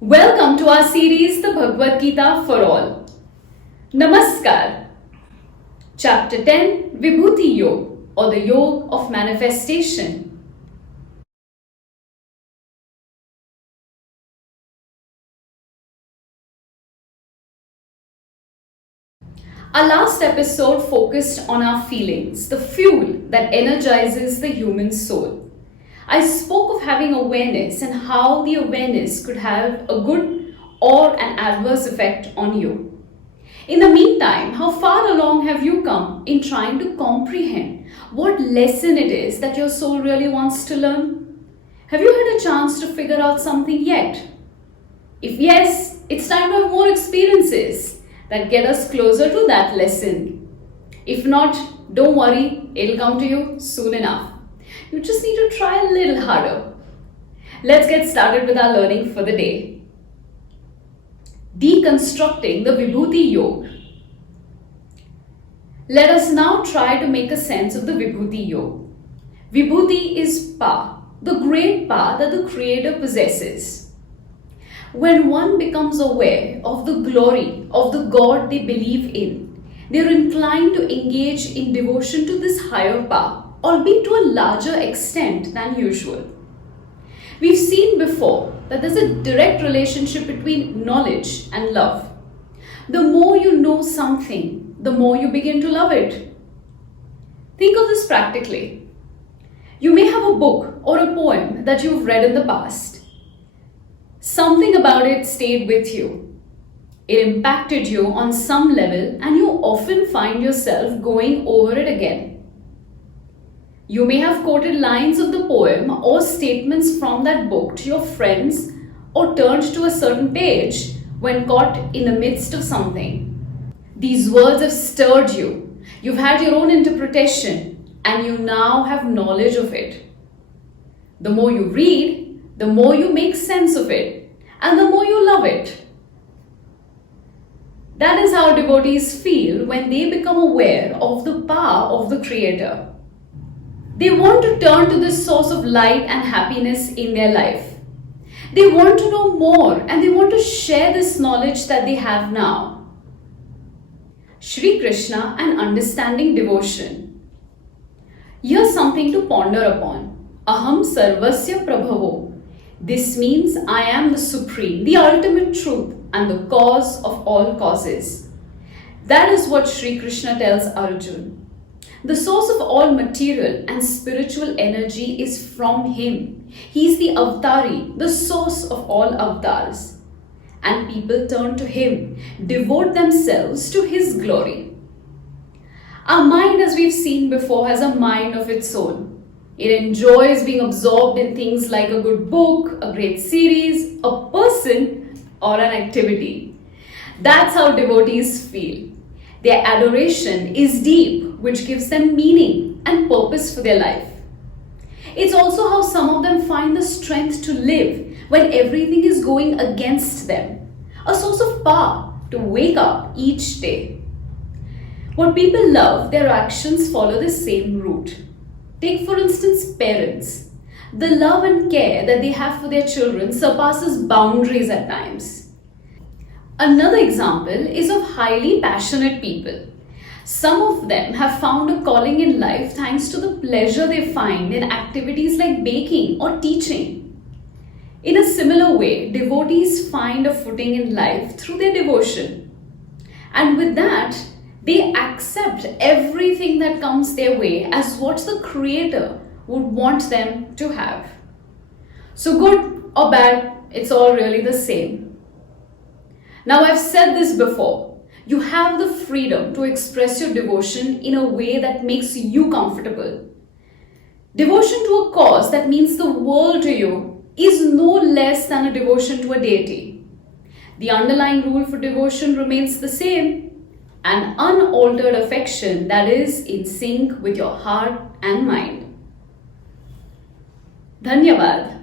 Welcome to our series, the Bhagavad Gita for All. Namaskar. Chapter 10, Vibhuti Yog, or the Yog of Manifestation. Our last episode focused on our feelings, the fuel that energizes the human soul. I spoke of having awareness and how the awareness could have a good or an adverse effect on you. In the meantime, how far along have you come in trying to comprehend what lesson it is that your soul really wants to learn? Have you had a chance to figure out something yet? If yes, it's time to have more experiences that get us closer to that lesson. If not, don't worry, it'll come to you soon enough. You just need to try a little harder. Let's get started with our learning for the day. Deconstructing the Vibhuti Yog. Let us now try to make a sense of the Vibhuti Yog. Vibhuti is power, the great power that the Creator possesses. When one becomes aware of the glory of the God they believe in, they are inclined to engage in devotion to this higher power, albeit to a larger extent than usual. We've seen before that there's a direct relationship between knowledge and love. The more you know something, the more you begin to love it. Think of this practically. You may have a book or a poem that you've read in the past. Something about it stayed with you. It impacted you on some level, and you often find yourself going over it again. You may have quoted lines of the poem or statements from that book to your friends, or turned to a certain page when caught in the midst of something. These words have stirred you. You've had your own interpretation, and you now have knowledge of it. The more you read, the more you make sense of it, and the more you love it. That is how devotees feel when they become aware of the power of the Creator. They want to turn to this source of light and happiness in their life. They want to know more, and they want to share this knowledge that they have now. Shri Krishna and understanding devotion. Here's something to ponder upon. Aham sarvasya prabhavo. This means I am the supreme, the ultimate truth, and the cause of all causes. That is what Shri Krishna tells Arjun. The source of all material and spiritual energy is from him. He is the avatari, the source of all avatars. And people turn to him, devote themselves to his glory. Our mind, as we've seen before, has a mind of its own. It enjoys being absorbed in things like a good book, a great series, a person, or an activity. That's how devotees feel. Their adoration is deep, which gives them meaning and purpose for their life. It's also how some of them find the strength to live when everything is going against them. A source of power to wake up each day. What people love, their actions follow the same route. Take for instance parents. The love and care that they have for their children surpasses boundaries at times. Another example is of highly passionate people. Some of them have found a calling in life thanks to the pleasure they find in activities like baking or teaching. In a similar way, devotees find a footing in life through their devotion. And with that, they accept everything that comes their way as what the Creator would want them to have. So good or bad, it's all really the same. Now, I've said this before. You have the freedom to express your devotion in a way that makes you comfortable. Devotion to a cause that means the world to you is no less than a devotion to a deity. The underlying rule for devotion remains the same: an unaltered affection that is in sync with your heart and mind. Dhanyavad.